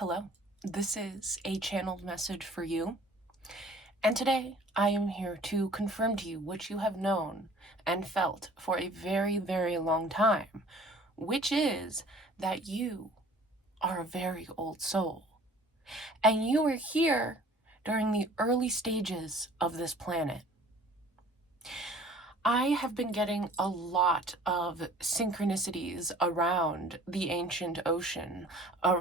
Hello, this is a channeled message for you, and today I am here to confirm to you what you have known and felt for a very, very long time, which is that you are a very old soul, and you were here during the early stages of this planet. I have been getting a lot of synchronicities around the ancient ocean,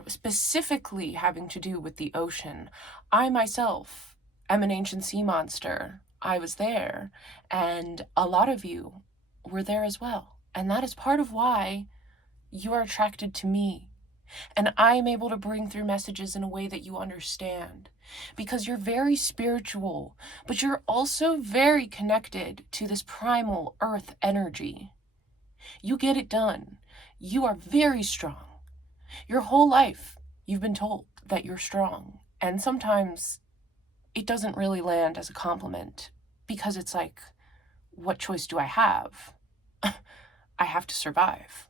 specifically having to do with the ocean. I myself am an ancient sea monster. I was there, and a lot of you were there as well. And that is part of why you are attracted to me. And I am able to bring through messages in a way that you understand. Because you're very spiritual, but you're also very connected to this primal earth energy. You get it done. You are very strong. Your whole life, you've been told that you're strong. And sometimes it doesn't really land as a compliment because it's like, what choice do I have? I have to survive.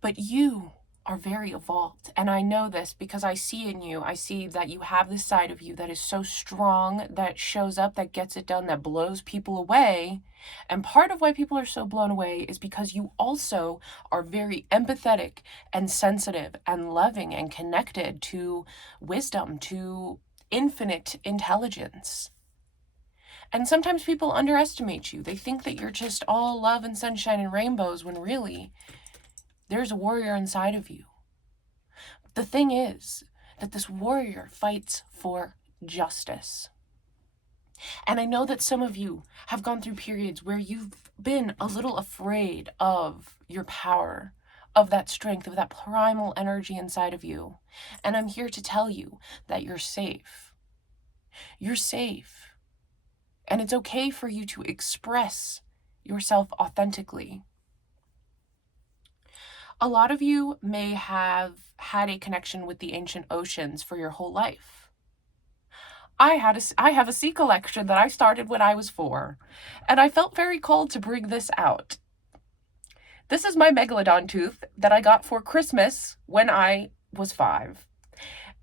But you are very evolved, and I know this because I see in you, I see that you have this side of you that is so strong, that shows up, that gets it done, that blows people away. And part of why people are so blown away is because you also are very empathetic and sensitive and loving and connected to wisdom, to infinite intelligence. And sometimes people underestimate you. They think that you're just all love and sunshine and rainbows when really there's a warrior inside of you. The thing is that this warrior fights for justice. And I know that some of you have gone through periods where you've been a little afraid of your power, of that strength, of that primal energy inside of you. And I'm here to tell you that you're safe. You're safe. And it's okay for you to express yourself authentically. A lot of you may have had a connection with the ancient oceans for your whole life. I have a sea collection that I started when I was 4, and I felt very called to bring this out. This is my megalodon tooth that I got for Christmas when I was 5.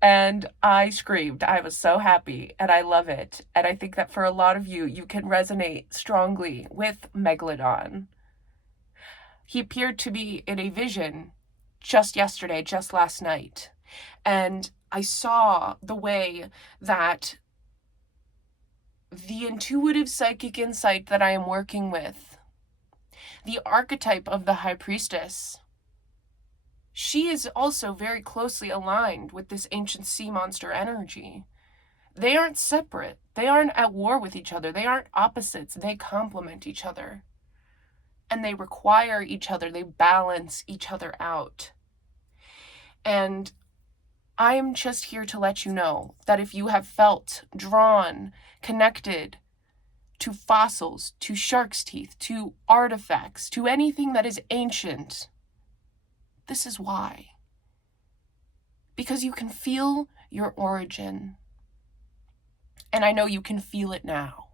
And I screamed. I was so happy, and I love it. And I think that for a lot of you, you can resonate strongly with Megalodon. He appeared to me in a vision just yesterday, just last night. And I saw the way that the intuitive psychic insight that I am working with, the archetype of the high priestess, she is also very closely aligned with this ancient sea monster energy. They aren't separate. They aren't at war with each other. They aren't opposites. They complement each other. And they require each other. They balance each other out. And I am just here to let you know that if you have felt drawn, connected to fossils, to shark's teeth, to artifacts, to anything that is ancient, this is why. Because you can feel your origin. And I know you can feel it now.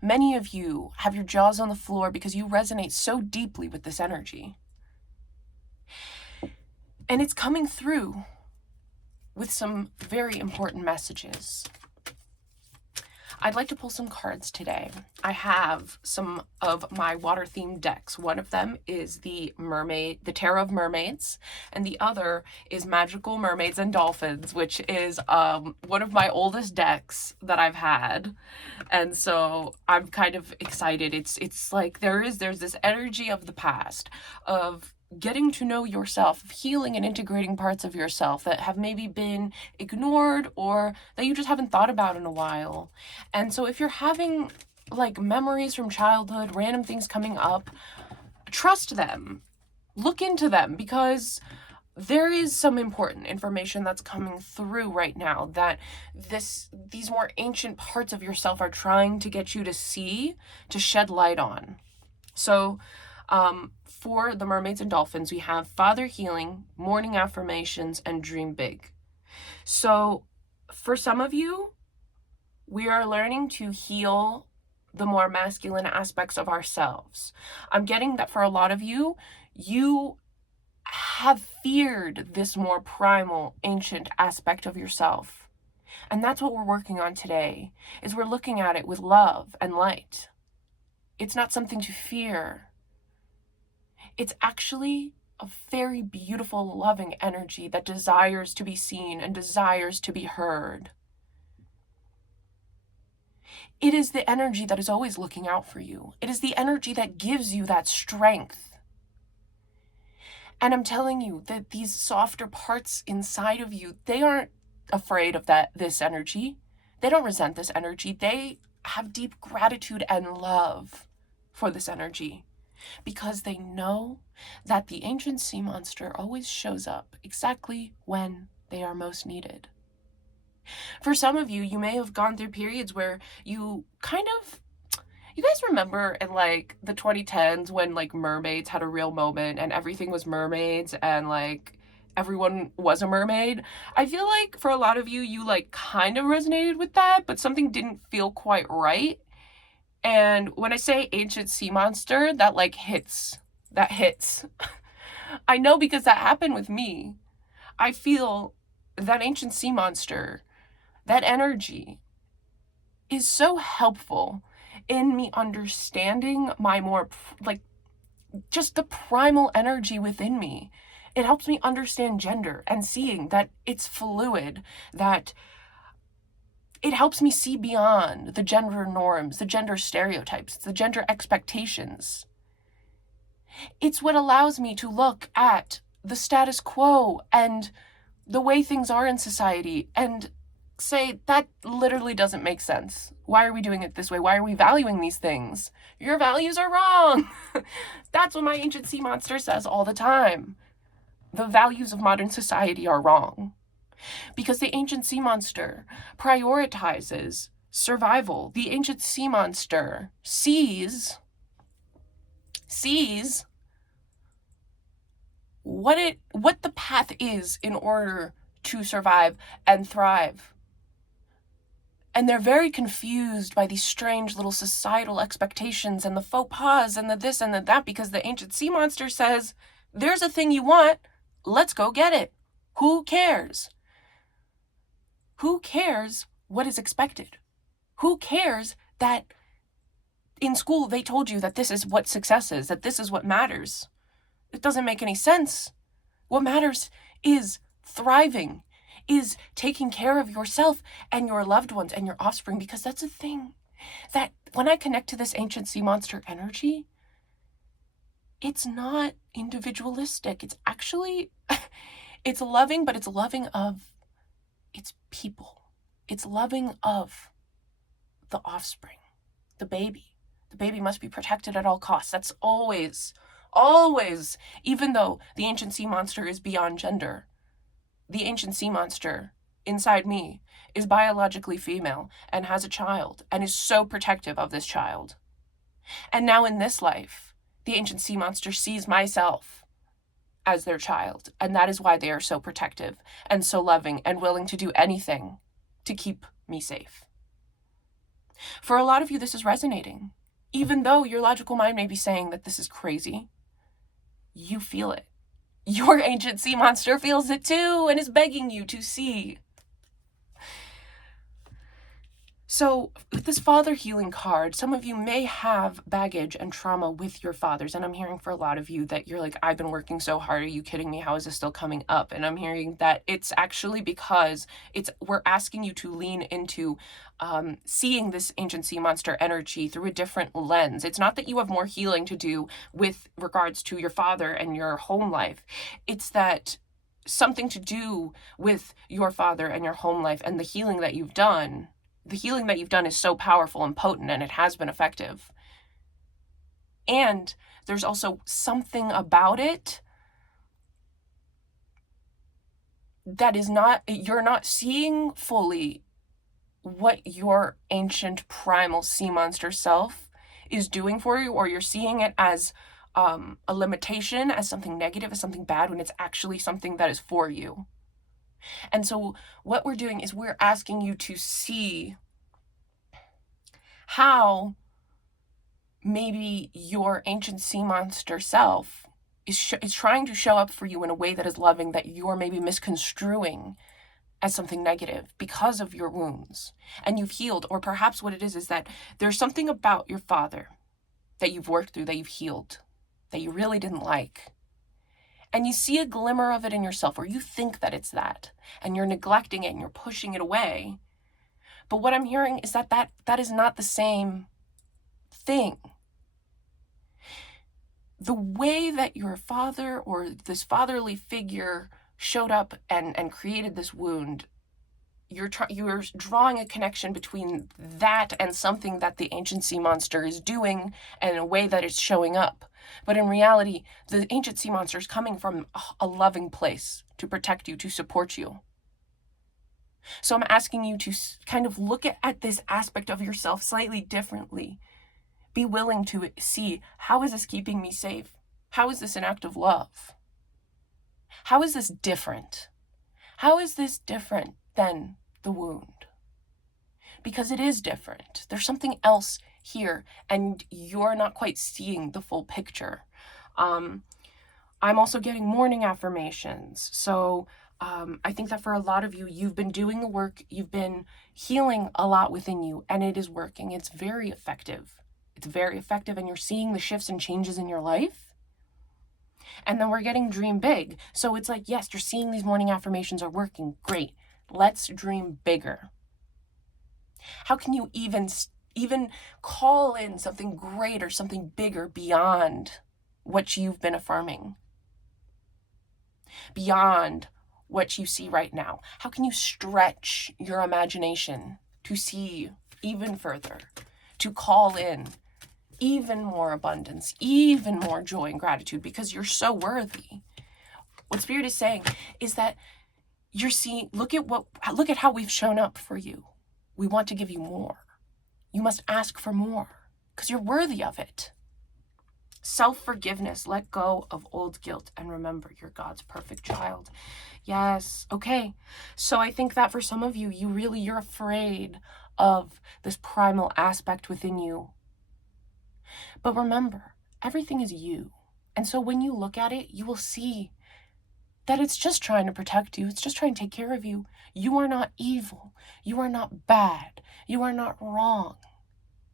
Many of you have your jaws on the floor because you resonate so deeply with this energy. And it's coming through with some very important messages. I'd like to pull some cards today. I have some of my water-themed decks. One of them is the Tarot of Mermaids, and the other is Magical Mermaids and Dolphins, which is one of my oldest decks that I've had. And so I'm kind of excited. It's like there's this energy of the past, of getting to know yourself, of healing and integrating parts of yourself that have maybe been ignored or that you just haven't thought about in a while. And so if you're having like memories from childhood, random things coming up, trust them. Look into them, because there is some important information that's coming through right now that these more ancient parts of yourself are trying to get you to see, to shed light on. So for the Mermaids and Dolphins, we have Father Healing, Morning Affirmations, and Dream Big. So for some of you, we are learning to heal the more masculine aspects of ourselves. I'm getting that for a lot of you, you have feared this more primal, ancient aspect of yourself. And that's what we're working on today, is we're looking at it with love and light. It's not something to fear. It's actually a very beautiful, loving energy that desires to be seen and desires to be heard. It is the energy that is always looking out for you. It is the energy that gives you that strength. And I'm telling you that these softer parts inside of you, they aren't afraid of this energy. They don't resent this energy. They have deep gratitude and love for this energy, because they know that the ancient sea monster always shows up exactly when they are most needed. For some of you, you may have gone through periods where you guys remember in like the 2010s when like mermaids had a real moment and everything was mermaids and like everyone was a mermaid? I feel like for a lot of you, you like kind of resonated with that, but something didn't feel quite right. And when I say ancient sea monster, that like hits. That hits. I know, because that happened with me. I feel that ancient sea monster, that energy, is so helpful in me understanding my more, like, just the primal energy within me. It helps me understand gender and seeing that it's fluid, that it helps me see beyond the gender norms, the gender stereotypes, the gender expectations. It's what allows me to look at the status quo and the way things are in society and say, that literally doesn't make sense. Why are we doing it this way? Why are we valuing these things? Your values are wrong. That's what my ancient sea monster says all the time. The values of modern society are wrong. Because the ancient sea monster prioritizes survival. The ancient sea monster sees what the path is in order to survive and thrive. And they're very confused by these strange little societal expectations and the faux pas and the this and the that, because the ancient sea monster says, there's a thing you want, let's go get it. Who cares? Who cares what is expected? Who cares that in school they told you that this is what success is, that this is what matters? It doesn't make any sense. What matters is thriving, is taking care of yourself and your loved ones and your offspring, because that's a thing that when I connect to this ancient sea monster energy, it's not individualistic. It's actually, it's loving, but it's loving of its people. It's loving of the offspring, the baby. The baby must be protected at all costs. That's always, even though the ancient sea monster is beyond gender, the ancient sea monster inside me is biologically female and has a child and is so protective of this child. And now in this life, the ancient sea monster sees myself as their child, and that is why they are so protective and so loving and willing to do anything to keep me safe. For a lot of you, this is resonating. Even though your logical mind may be saying that this is crazy, you feel it. Your ancient sea monster feels it too and is begging you to see. So with this father healing card, some of you may have baggage and trauma with your fathers. And I'm hearing for a lot of you that you're like, I've been working so hard. Are you kidding me? How is this still coming up? And I'm hearing that it's actually because we're asking you to lean into seeing this ancient sea monster energy through a different lens. It's not that you have more healing to do with regards to your father and your home life. It's that something to do with your father and your home life and the healing that you've done. The healing that you've done is so powerful and potent, and it has been effective. And there's also something about it that is you're not seeing fully what your ancient primal sea monster self is doing for you, or you're seeing it as a limitation, as something negative, as something bad, when it's actually something that is for you. And so what we're doing is we're asking you to see how maybe your ancient sea monster self is trying to show up for you in a way that is loving, that you're maybe misconstruing as something negative because of your wounds, and you've healed. Or perhaps what it is that there's something about your father that you've worked through, that you've healed, that you really didn't like. And you see a glimmer of it in yourself, or you think that it's that, and you're neglecting it and you're pushing it away. But what I'm hearing is that is not the same thing. The way that your father or this fatherly figure showed up and created this wound, you're drawing a connection between that and something that the ancient sea monster is doing and a way that it's showing up. But in reality, the ancient sea monster is coming from a loving place to protect you, to support you. So I'm asking you to kind of look at this aspect of yourself slightly differently. Be willing to see, how is this keeping me safe? How is this an act of love? How is this different? How is this different than the wound? Because it is different. There's something else here, and you're not quite seeing the full picture. I'm also getting morning affirmations. So I think that for a lot of you, you've been doing the work, you've been healing a lot within you, and it is working. It's very effective. It's very effective, and you're seeing the shifts and changes in your life. And then we're getting dream big. So it's like, yes, you're seeing these morning affirmations are working. Great. Let's dream bigger. How can you even call in something greater, something bigger beyond what you've been affirming? Beyond what you see right now? How can you stretch your imagination to see even further, to call in even more abundance, even more joy and gratitude, because you're so worthy? What Spirit is saying is that you're seeing, look at how we've shown up for you. We want to give you more. You must ask for more because you're worthy of it. Self-forgiveness, let go of old guilt, and remember, you're God's perfect child. Yes, okay. So I think that for some of you, you're afraid of this primal aspect within you. But remember, everything is you. And so when you look at it, you will see that it's just trying to protect you. It's just trying to take care of you. You are not evil. You are not bad. You are not wrong.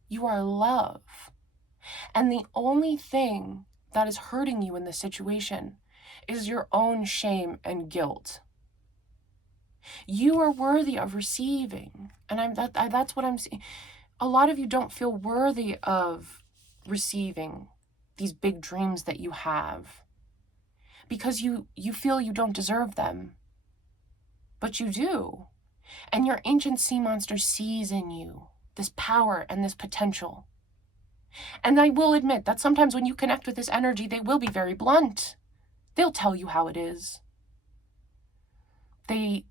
You are love. And the only thing that is hurting you in this situation is your own shame and guilt. You are worthy of receiving. And that's what I'm seeing. A lot of you don't feel worthy of receiving these big dreams that you have because you feel you don't deserve them. But you do. And your ancient sea monster sees in you this power and this potential. And I will admit that sometimes when you connect with this energy, they will be very blunt. They'll tell you how it is. They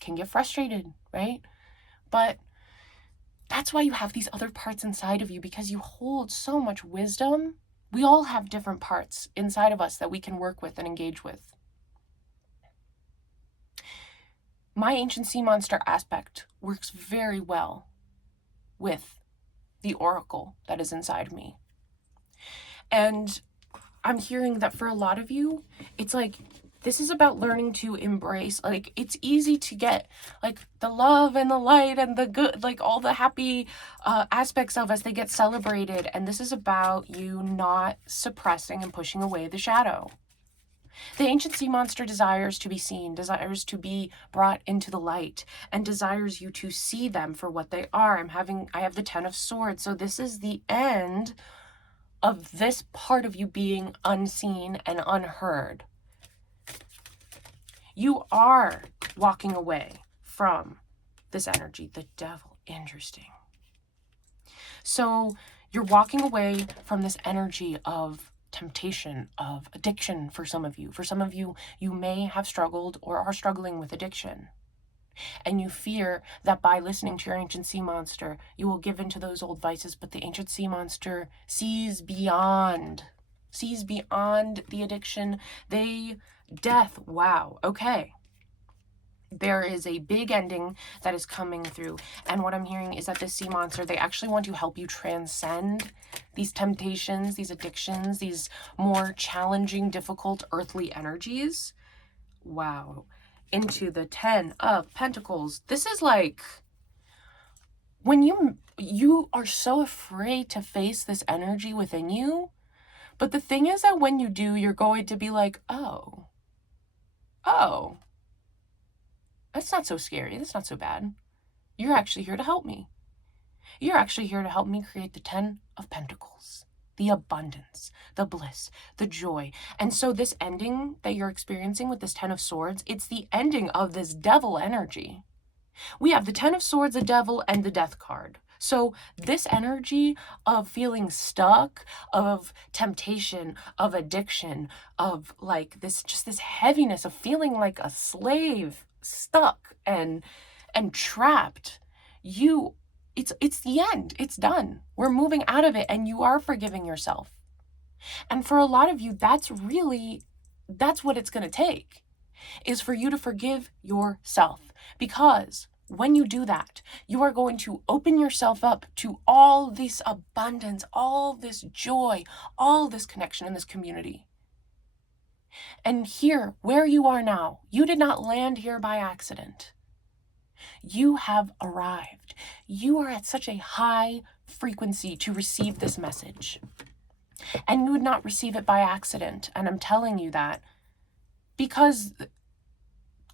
can get frustrated, right? But that's why you have these other parts inside of you, because you hold so much wisdom. We all have different parts inside of us that we can work with and engage with. My ancient sea monster aspect works very well with the oracle that is inside me. And I'm hearing that for a lot of you, it's like, this is about learning to embrace, like, it's easy to get, like, the love and the light and the good, like, all the happy aspects of us, they get celebrated. And this is about you not suppressing and pushing away the shadow. The ancient sea monster desires to be seen, desires to be brought into the light, and desires you to see them for what they are. I have the 10 of Swords. So this is the end of this part of you being unseen and unheard. You are walking away from this energy, the devil. Interesting. So you're walking away from this energy of temptation, of addiction for some of you. For some of you, you may have struggled or are struggling with addiction. And you fear that by listening to your ancient sea monster, you will give into those old vices. But the ancient sea monster sees beyond the addiction. Death. Wow. Okay. There is a big ending that is coming through. And what I'm hearing is that this sea monster, they actually want to help you transcend these temptations, these addictions, these more challenging, difficult earthly energies. Wow. Into the 10 of Pentacles. This is like when you are so afraid to face this energy within you. But the thing is that when you do, you're going to be like, oh, that's not so scary. That's not so bad. You're actually here to help me. You're actually here to help me create the 10 of Pentacles, the abundance, the bliss, the joy. And so this ending that you're experiencing with this 10 of Swords, it's the ending of this devil energy. We have the 10 of Swords, the devil, and the death card. So this energy of feeling stuck, of temptation, of addiction, of like this, just this heaviness of feeling like a slave, stuck and trapped, it's the end. It's done. We're moving out of it, and you are forgiving yourself. And for a lot of you, that's what it's going to take, is for you to forgive yourself. Because when you do that, you are going to open yourself up to all this abundance, all this joy, all this connection in this community. And here, where you are now, you did not land here by accident. You have arrived. You are at such a high frequency to receive this message. And you would not receive it by accident. And I'm telling you that because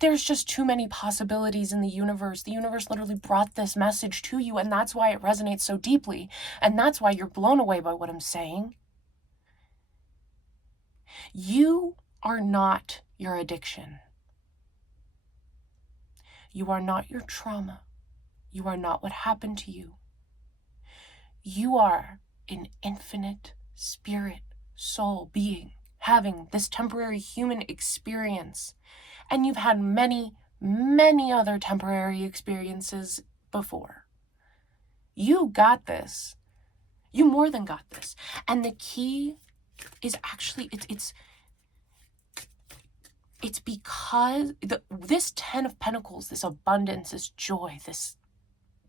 there's just too many possibilities in the universe. The universe literally brought this message to you, and that's why it resonates so deeply. And that's why you're blown away by what I'm saying. You are not your addiction. You are not your trauma. You are not what happened to you. You are an infinite spirit, soul being having this temporary human experience. And you've had many, many other temporary experiences before. You got this. You more than got this. And the key is actually, it's because this 10 of Pentacles, this abundance, this joy, this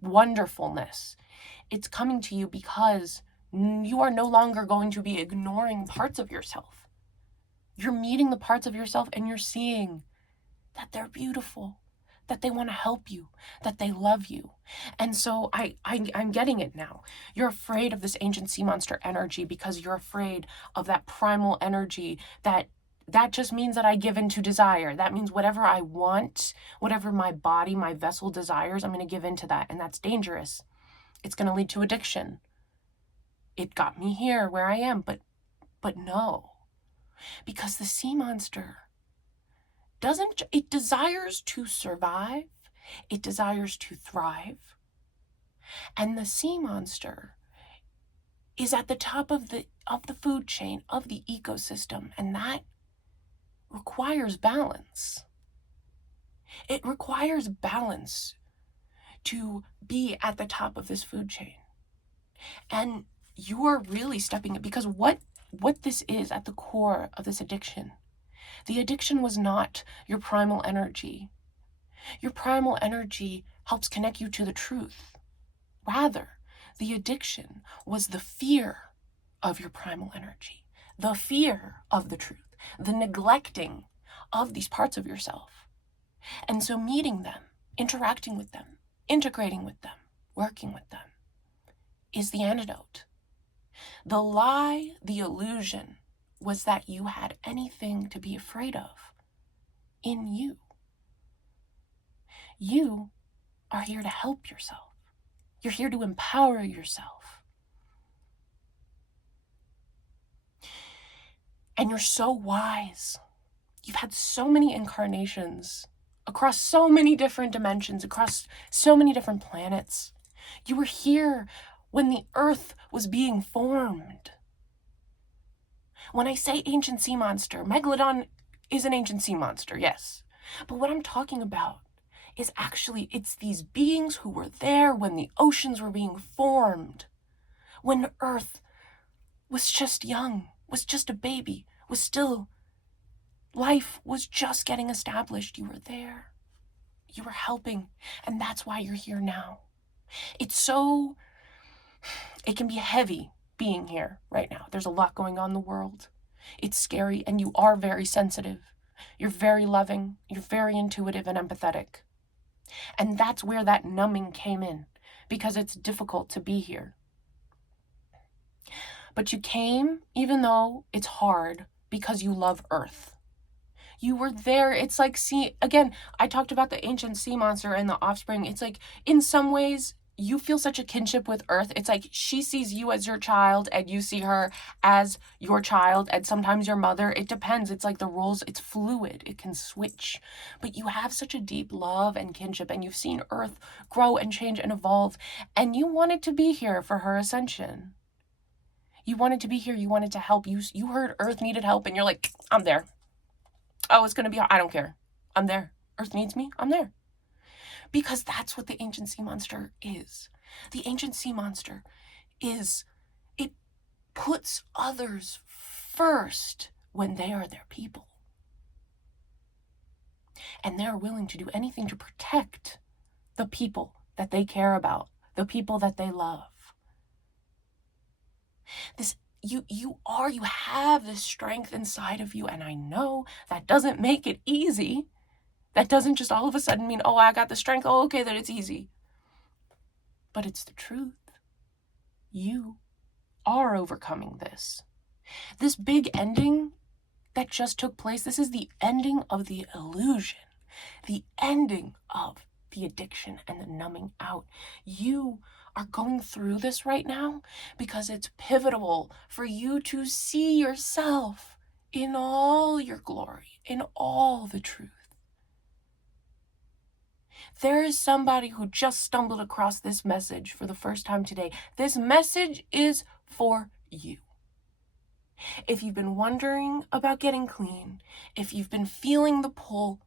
wonderfulness, it's coming to you because you are no longer going to be ignoring parts of yourself. You're meeting the parts of yourself and you're seeing that they're beautiful, that they want to help you, that they love you. And so I'm getting it now. You're afraid of this ancient sea monster energy because you're afraid of that primal energy that just means that I give in to desire. That means whatever I want, whatever my body, my vessel desires, I'm going to give in to that. And that's dangerous. It's going to lead to addiction. It got me here where I am, but no. Because the sea monster it desires to survive. It desires to thrive. And the sea monster is at the top of the food chain, of the ecosystem, and that requires balance. It requires balance to be at the top of this food chain. And you're really stepping it, because what this is at the core of this addiction, the addiction was not your primal energy. Your primal energy helps connect you to the truth. Rather, the addiction was the fear of your primal energy, the fear of the truth, the neglecting of these parts of yourself. And so meeting them, interacting with them, integrating with them, working with them is the antidote. The lie, the illusion, was that you had anything to be afraid of in you. You are here to help yourself. You're here to empower yourself. And you're so wise. You've had so many incarnations across so many different dimensions, across so many different planets. You were here when the earth was being formed. When I say ancient sea monster, Megalodon is an ancient sea monster, yes. But what I'm talking about is actually, it's these beings who were there when the oceans were being formed, when Earth was just young, was just a baby, life was just getting established. You were there. You were helping, and that's why you're here now. It can be heavy being here right now. There's a lot going on in the world. It's scary, and you are very sensitive. You're very loving. You're very intuitive and empathetic. And that's where that numbing came in, because it's difficult to be here. But you came, even though it's hard, because you love Earth. You were there. It's like, see, again, I talked about the ancient sea monster and the offspring. It's like, in some ways, you feel such a kinship with Earth. It's like she sees you as your child and you see her as your child and sometimes your mother. It depends. It's like the roles, it's fluid. It can switch. But you have such a deep love and kinship, and you've seen Earth grow and change and evolve, and you wanted to be here for her ascension. You wanted to be here. You wanted to help. You heard Earth needed help, and you're like, I'm there. Oh, it's going to be, I don't care. I'm there. Earth needs me. I'm there. Because that's what the ancient sea monster is. The ancient sea monster it puts others first when they are their people. And they're willing to do anything to protect the people that they care about, the people that they love. You have this strength inside of you, and I know that doesn't make it easy. That doesn't just all of a sudden mean, oh, I got the strength, oh, okay, that it's easy. But it's the truth. You are overcoming this. This big ending that just took place, this is the ending of the illusion, the ending of the addiction and the numbing out. You are going through this right now because it's pivotal for you to see yourself in all your glory, in all the truth. There is somebody who just stumbled across this message for the first time today. This message is for you. If you've been wondering about getting clean, if you've been feeling the pull,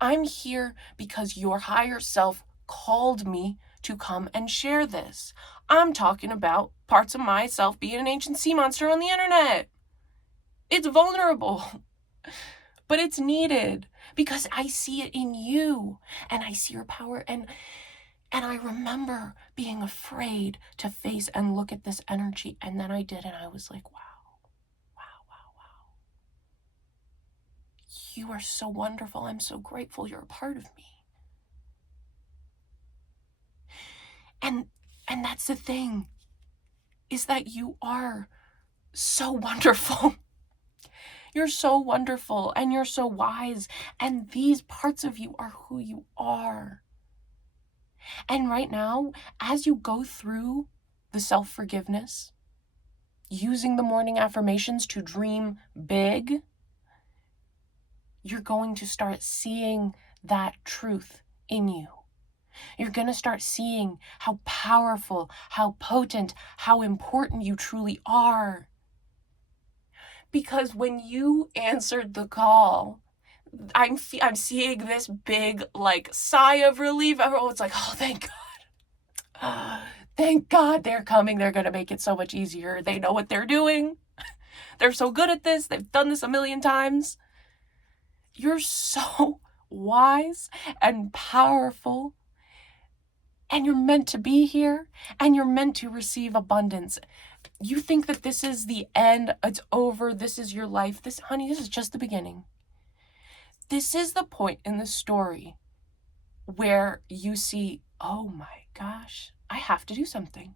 I'm here because your higher self called me to come and share this. I'm talking about parts of myself being an ancient sea monster on the internet. It's vulnerable, but it's needed because I see it in you and I see your power. And I remember being afraid to face and look at this energy. And then I did, and I was like, wow. You are so wonderful. I'm so grateful you're a part of me. And that's the thing, is that you are so wonderful. You're so wonderful, and you're so wise, and these parts of you are who you are. And right now, as you go through the self-forgiveness, using the morning affirmations to dream big, you're going to start seeing that truth in you. You're going to start seeing how powerful, how potent, how important you truly are. Because when you answered the call, I'm seeing this big sigh of relief. Everyone's like, oh, thank God. Thank God they're coming. They're going to make it so much easier. They know what they're doing. They're so good at this. They've done this a million times. You're so wise and powerful. And you're meant to be here, and you're meant to receive abundance. You think that this is the end, it's over, this is your life. This is just the beginning. This is the point in the story where you see, oh my gosh, I have to do something.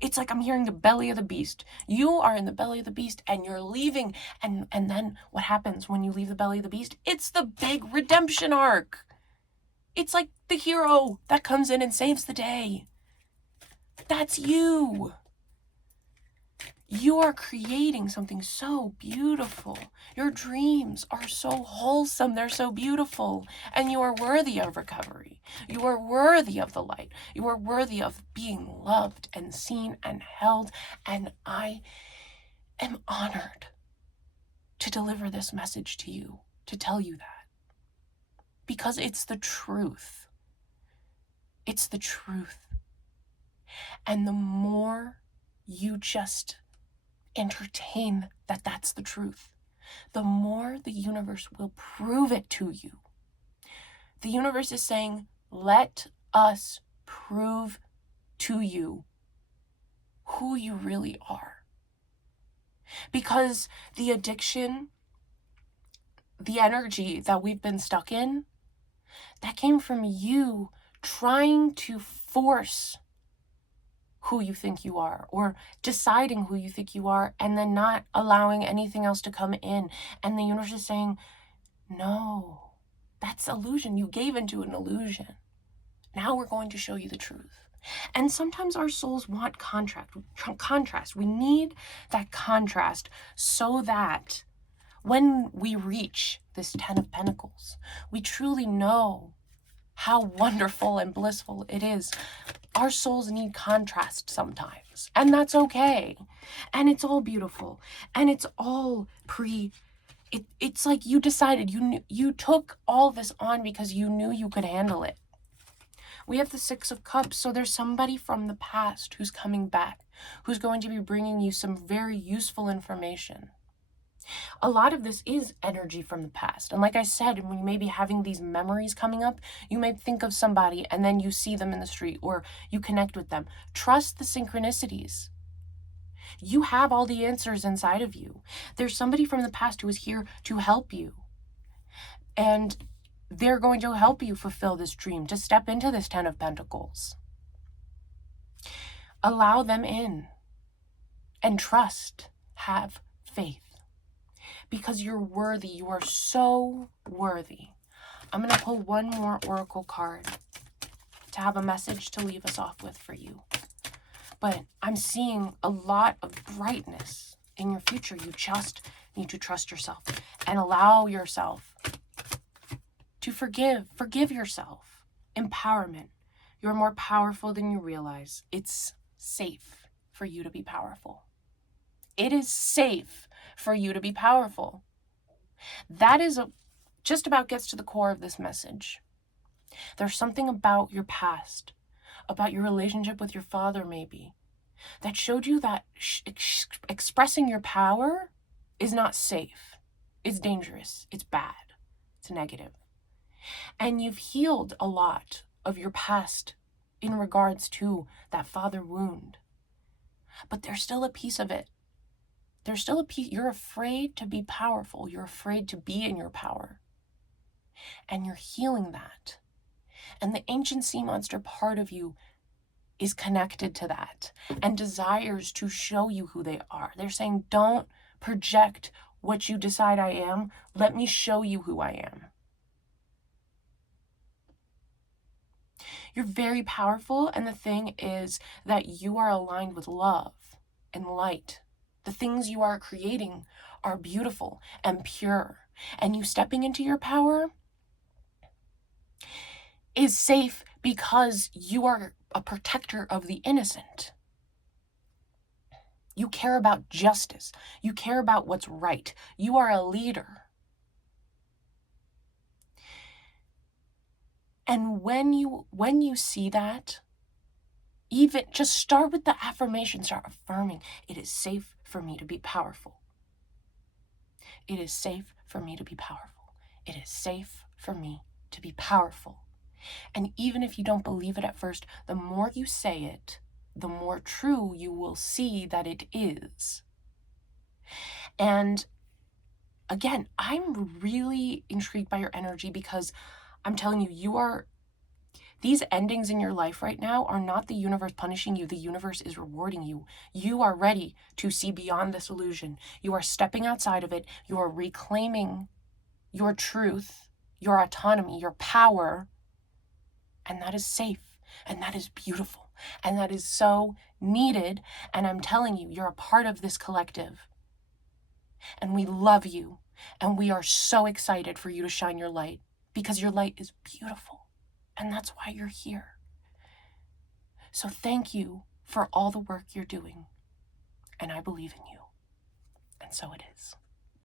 It's like I'm hearing the belly of the beast. You are in the belly of the beast, and you're leaving. And then what happens when you leave the belly of the beast? It's the big redemption arc. It's like the hero that comes in and saves the day. That's you. You are creating something so beautiful. Your dreams are so wholesome. They're so beautiful. And you are worthy of recovery. You are worthy of the light. You are worthy of being loved and seen and held. And I am honored to deliver this message to you, to tell you that. Because it's the truth. It's the truth. And the more you just entertain that that's the truth, the more the universe will prove it to you. The universe is saying, let us prove to you who you really are. Because the addiction, the energy that we've been stuck in, that came from you trying to force who you think you are, or deciding who you think you are, and then not allowing anything else to come in. And the universe is saying, no, that's illusion. You gave into an illusion. Now we're going to show you the truth. And sometimes our souls want contrast. We need that contrast so that when we reach this 10 of Pentacles, we truly know how wonderful and blissful it is. Our souls need contrast sometimes, and that's okay. And it's all beautiful, and it's all it's like you decided, you took all this on because you knew you could handle it. We have the Six of Cups, so there's somebody from the past who's coming back, who's going to be bringing you some very useful information. A lot of this is energy from the past. And like I said, when you may be having these memories coming up, you may think of somebody and then you see them in the street or you connect with them. Trust the synchronicities. You have all the answers inside of you. There's somebody from the past who is here to help you. And they're going to help you fulfill this dream, to step into this 10 of Pentacles. Allow them in. And trust. Have faith. Because you're worthy. You are so worthy. I'm going to pull one more oracle card to have a message to leave us off with for you. But I'm seeing a lot of brightness in your future. You just need to trust yourself and allow yourself to forgive. Forgive yourself. Empowerment. You're more powerful than you realize. It's safe for you to be powerful. It is safe for you to be powerful. That is just about gets to the core of this message. There's something about your past, about your relationship with your father maybe, that showed you that expressing your power is not safe. It's dangerous. It's bad. It's negative. And you've healed a lot of your past in regards to that father wound. But there's still a piece of it. There's still a piece. You're afraid to be powerful. You're afraid to be in your power. And you're healing that. And the ancient sea monster part of you is connected to that and desires to show you who they are. They're saying, don't project what you decide I am. Let me show you who I am. You're very powerful, and the thing is that you are aligned with love and light. The things you are creating are beautiful and pure, and you stepping into your power is safe because you are a protector of the innocent. You care about justice. You care about what's right. You are a leader. And when you see that, even just start with the affirmation, start affirming, it is safe for me to be powerful. It is safe for me to be powerful. It is safe for me to be powerful. And even if you don't believe it at first, the more you say it, the more true you will see that it is. And again, I'm really intrigued by your energy because I'm telling you, these endings in your life right now are not the universe punishing you. The universe is rewarding you. You are ready to see beyond this illusion. You are stepping outside of it. You are reclaiming your truth, your autonomy, your power. And that is safe. And that is beautiful. And that is so needed. And I'm telling you, you're a part of this collective. And we love you. And we are so excited for you to shine your light because your light is beautiful. And that's why you're here. So thank you for all the work you're doing. And I believe in you. And so it is.